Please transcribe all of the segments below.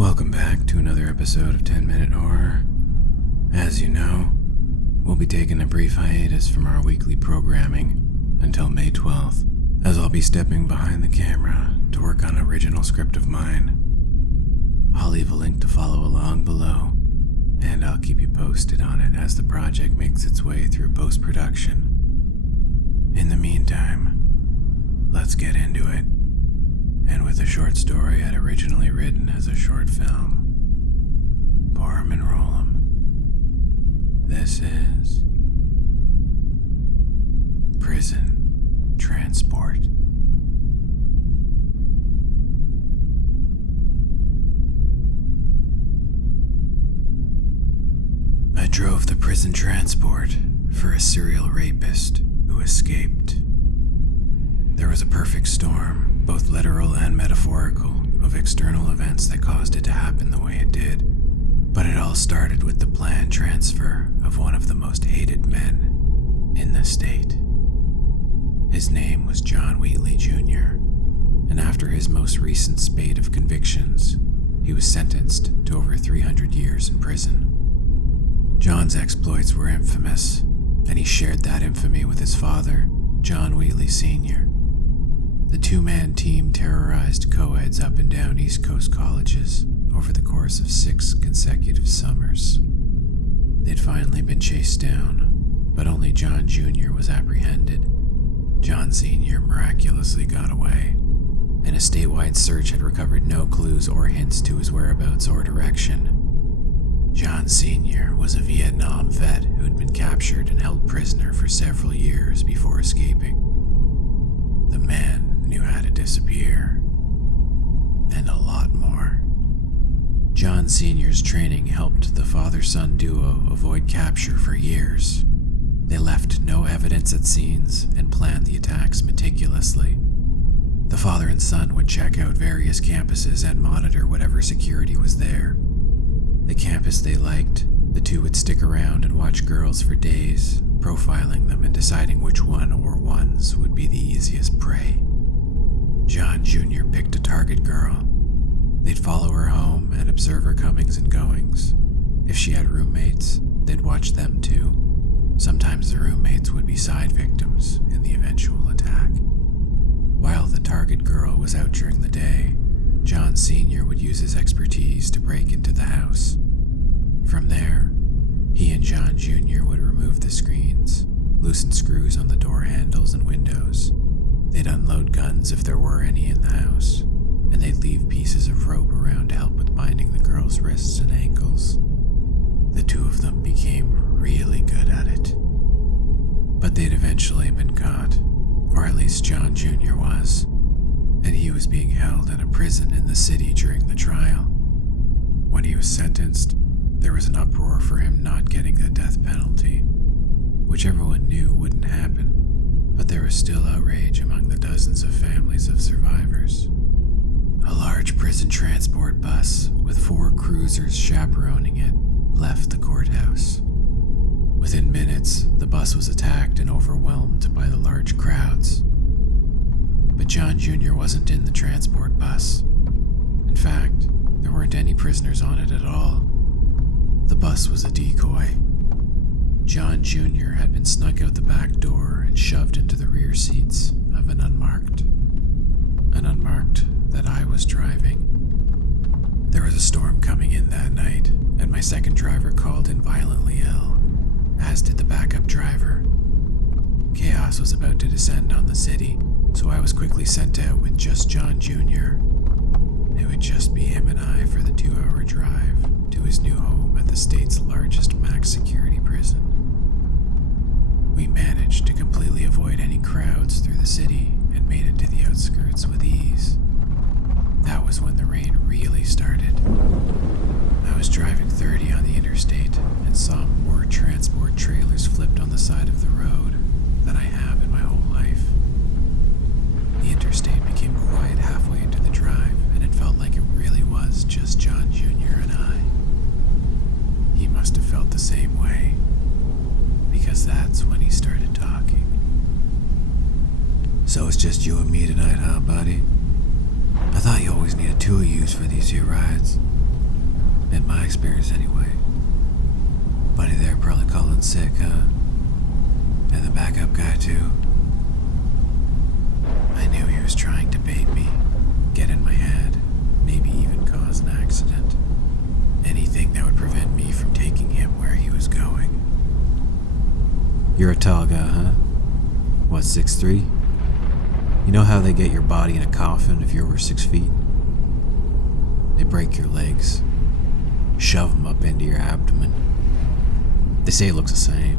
Welcome back to another episode of 10 Minute Horror. As you know, we'll be taking a brief hiatus from our weekly programming until May 12th, as I'll be stepping behind the camera to work on an original script of mine. I'll leave a link to follow along below, and I'll keep you posted on it as the project makes its way through post-production. In the meantime, let's get into it. And with a short story I'd originally written as a short film. Pour 'em and roll 'em. This is Prison Transport. I drove the prison transport for a serial rapist who escaped. There was a perfect storm, both literal and metaphorical, of external events that caused it to happen the way it did. But it all started with the planned transfer of one of the most hated men in the state. His name was John Wheatley Jr., and after his most recent spate of convictions, he was sentenced to over 300 years in prison. John's exploits were infamous, and he shared that infamy with his father, John Wheatley Sr. The two-man team terrorized co-eds up and down East Coast colleges over the course of 6 consecutive summers. They'd finally been chased down, but only John Jr. was apprehended. John Sr. miraculously got away, and a statewide search had recovered no clues or hints to his whereabouts or direction. John Sr. was a Vietnam vet who'd been captured and held prisoner for several years before escaping. The man knew how to disappear, and a lot more. John Sr.'s training helped the father-son duo avoid capture for years. They left no evidence at scenes and planned the attacks meticulously. The father and son would check out various campuses and monitor whatever security was there. The campus they liked, the two would stick around and watch girls for days, profiling them and deciding which one or ones would be the easiest prey. John Jr. picked a target girl. They'd follow her home and observe her comings and goings. If she had roommates, they'd watch them too. Sometimes the roommates would be side victims in the eventual attack. While the target girl was out during the day, John Sr. would use his expertise to break into the house. From there, he and John Jr. would remove the screens, loosen screws on the door handles and windows. They'd unload guns if there were any in the house, and they'd leave pieces of rope around to help with binding the girl's wrists and ankles. The two of them became really good at it. But they'd eventually been caught, or at least John Jr. was, and he was being held in a prison in the city during the trial. When he was sentenced, there was an uproar for him not getting the death penalty, which everyone knew wouldn't happen. But there was still outrage among the dozens of families of survivors. A large prison transport bus with 4 cruisers chaperoning it left the courthouse. Within minutes, the bus was attacked and overwhelmed by the large crowds. But John Jr. wasn't in the transport bus. In fact, there weren't any prisoners on it at all. The bus was a decoy. John Jr. had been snuck out the back door and shoved into the rear seats of an unmarked that I was driving. There was a storm coming in that night, and my second driver called in violently ill, as did the backup driver. Chaos was about to descend on the city, so I was quickly sent out with just John Jr. It would just be him and I for the 2-hour drive to his new home at the state's largest max security prison. We managed to completely avoid any crowds through the city and made it to the outskirts with ease. That was when the rain really started. I was driving 30 on the interstate and saw more transport trailers flipped on the side of the road than I have in my whole life. The interstate became quiet halfway into the drive, and it felt like it really was just John Jr. and I. He must have felt the same way, because that's when he started talking. "So it's just you and me tonight, huh, buddy? I thought you always needed 2 of yous for these here rides. In my experience, anyway. Buddy there probably calling sick, huh? And the backup guy, too. I knew he was trying to bait me, get in my head, maybe even cause an accident. Anything that would prevent me from taking him where he was going. You're a tall guy, huh? What, 6'3"? You know how they get your body in a coffin if you're over 6 feet? They break your legs, shove them up into your abdomen. They say it looks the same.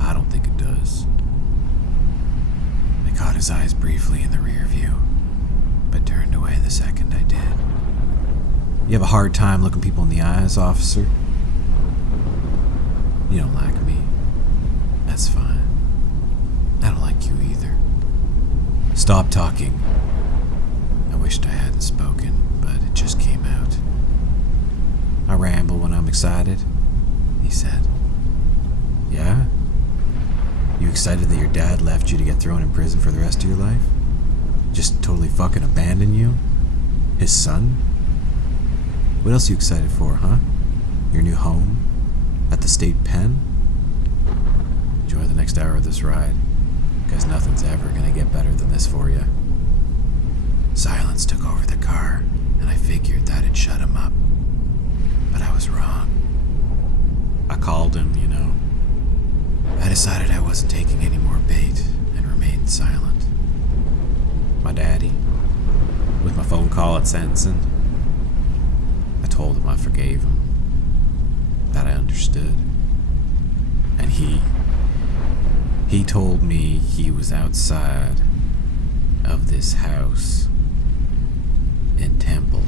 I don't think it does. I caught his eyes briefly in the rear view, but turned away the second I did. You have a hard time looking people in the eyes, officer? You don't like me. That's fine. I don't like you either. Stop talking. I wished I hadn't spoken, but it just came out. I ramble when I'm excited, he said. Yeah? You excited that your dad left you to get thrown in prison for the rest of your life? Just totally fucking abandon you? His son? What else are you excited for, huh? Your new home? At the state pen? Enjoy the next hour of this ride, because nothing's ever gonna get better than this for you. Silence took over the car, and I figured that'd shut him up. But I was wrong. I called him, you know. I decided I wasn't taking any more bait and remained silent. My daddy, with my phone call at sentencing, I told him I forgave him, that I understood. And he told me he was outside of this house in Temple.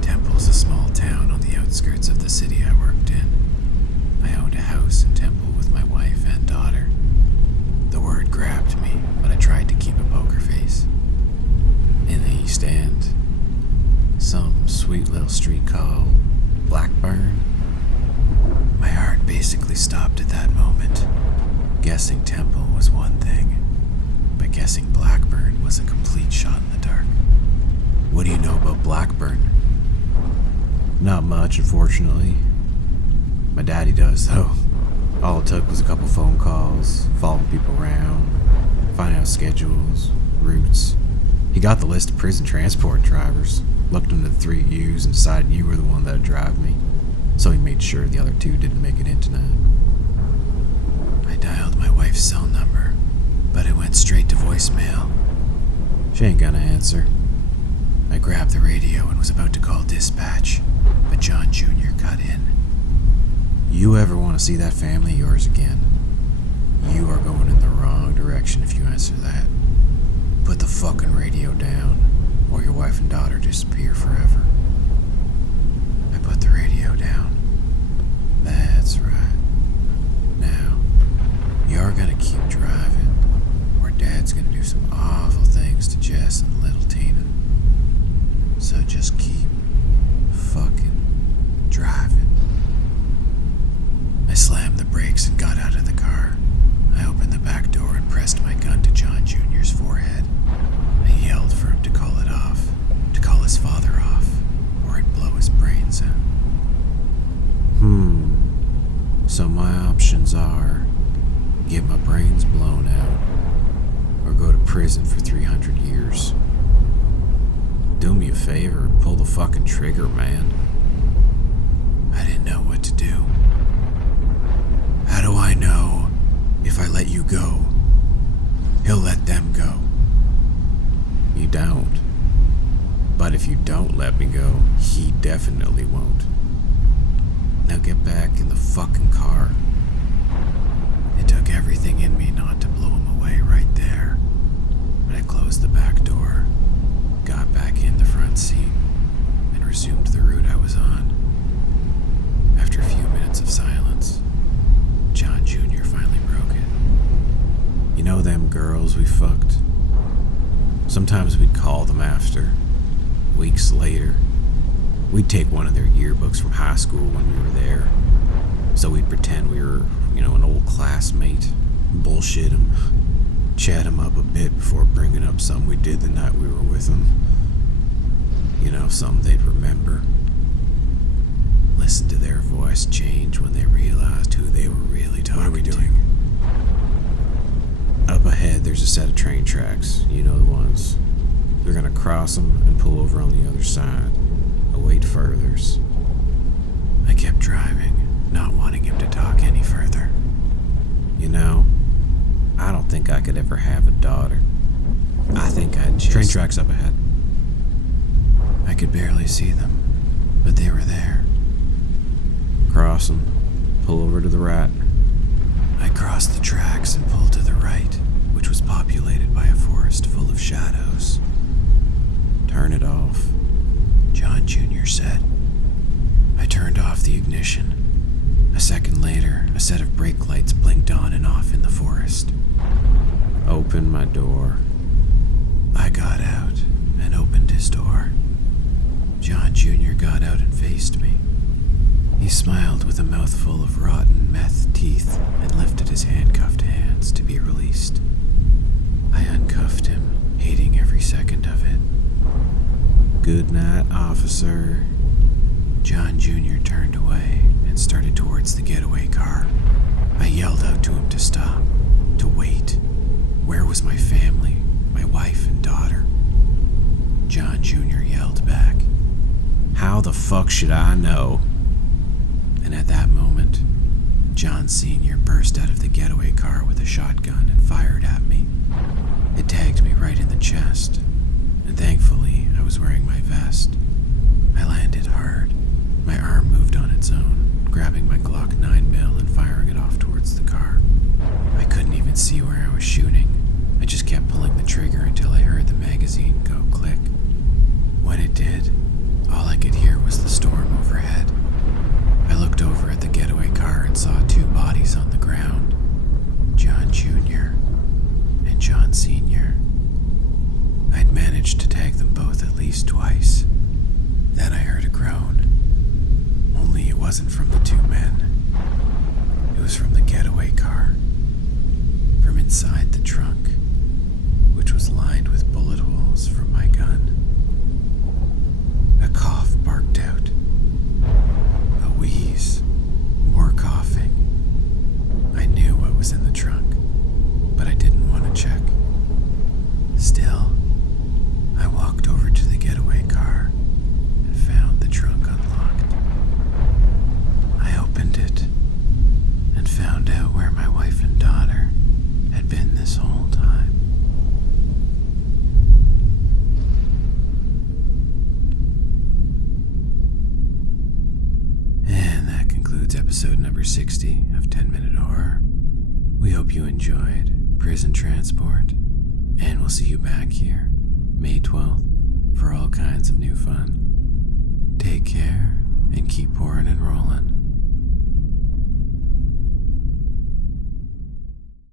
Temple's a small town on the outskirts of the city I worked in. I owned a house in Temple with my wife and daughter. The word grabbed me, but I tried to keep a poker face. In the East End, some sweet little street called Blackburn. My heart basically stopped at that moment. Guessing Temple was one thing, but guessing Blackburn was a complete shot in the dark. What do you know about Blackburn? Not much, unfortunately. My daddy does, though. All it took was a couple phone calls, following people around, finding out schedules, routes. He got the list of prison transport drivers, looked into the 3 U's, and decided you were the one that'd drive me. So he made sure the other 2 didn't make it in tonight. I dialed my wife's cell number, but it went straight to voicemail. She ain't gonna answer. I grabbed the radio and was about to call dispatch, but John Jr. cut in. You ever want to see that family of yours again, you are going in the wrong direction if you answer that. Put the fucking radio down, or your wife and daughter disappear forever. I put the radio down. That's right. Now, you're gonna keep driving, or Dad's gonna do some awful things to Jess and little Tina. So just keep fucking driving. I slammed the brakes and got out of the car. I opened the back door and pressed my gun to John Jr.'s forehead. I yelled for him to call it off, to call his father off, or it'd blow his brains out. So my options are get my brains blown out, or go to prison for 300 years. Do me a favor and pull the fucking trigger, man. I didn't know what to do. How do I know if I let you go, he'll let them go? You don't. But if you don't let me go, he definitely won't. Now get back in the fucking car. It took everything in me not to blow him away right there. But I closed the back door, got back in the front seat, and resumed the route I was on. After a few minutes of silence, John Jr. finally broke it. You know them girls we fucked? Sometimes we'd call them after, weeks later. We'd take one of their yearbooks from high school when we were there. So we'd pretend we were, an old classmate, bullshit him, chat him up a bit before bringing up something we did the night we were with him. Something they'd remember. Listen to their voice change when they realized who they were really talking to. What are we doing? Up ahead, there's a set of train tracks. You know the ones. They're gonna cross them and pull over on the other side. Await furthers. I kept driving, not wanting him to talk any further. I don't think I could ever have a daughter. I think I'd just... Train tracks up ahead. I could barely see them, but they were there. Cross them. Pull over to the right. I crossed the tracks and pulled to the right, which was populated by a forest full of shadows. Turn it off, John Jr. said. I turned off the ignition. A second later, a set of brake lights blinked on and off in the forest. Open my door. I got out and opened his door. John Jr. got out and faced me. He smiled with a mouthful of rotten meth teeth and lifted his handcuffed hands to be released. I uncuffed him, hating every second of it. Good night, officer. John Jr. turned away and started towards the getaway car. I yelled out to him to stop, to wait. Where was my family, my wife and daughter? John Jr. yelled back, "How the fuck should I know?" And at that moment, John Sr. burst out of the getaway car with a shotgun and fired at me. It tagged me right in the chest, and thankfully I was wearing my vest. I landed hard. My arm moved on its own, grabbing my Glock 9mm and firing it off towards the car. I couldn't even see where I was shooting. I just kept pulling the trigger until I heard the magazine go click. When it did, all I could hear was the storm overhead. I looked over at the getaway car and saw two bodies on the ground, John Jr. and John Sr. I'd managed to tag them both at least twice. Then I heard a groan. Only it wasn't from the two men. It was from the getaway car. From inside the trunk, which was lined with bullet holes from my gun. A cough barked out. A wheeze. More coughing. I knew what was in the trunk, but I didn't want to check. Still, I walked over to the getaway car and found the trunk unlocked. I opened it and found out where my wife and daughter had been this whole time. And that concludes episode number 60 of 10 Minute Horror. We hope you enjoyed Prison Transport, and we'll see you back here May 12th for all kinds of new fun. Take care.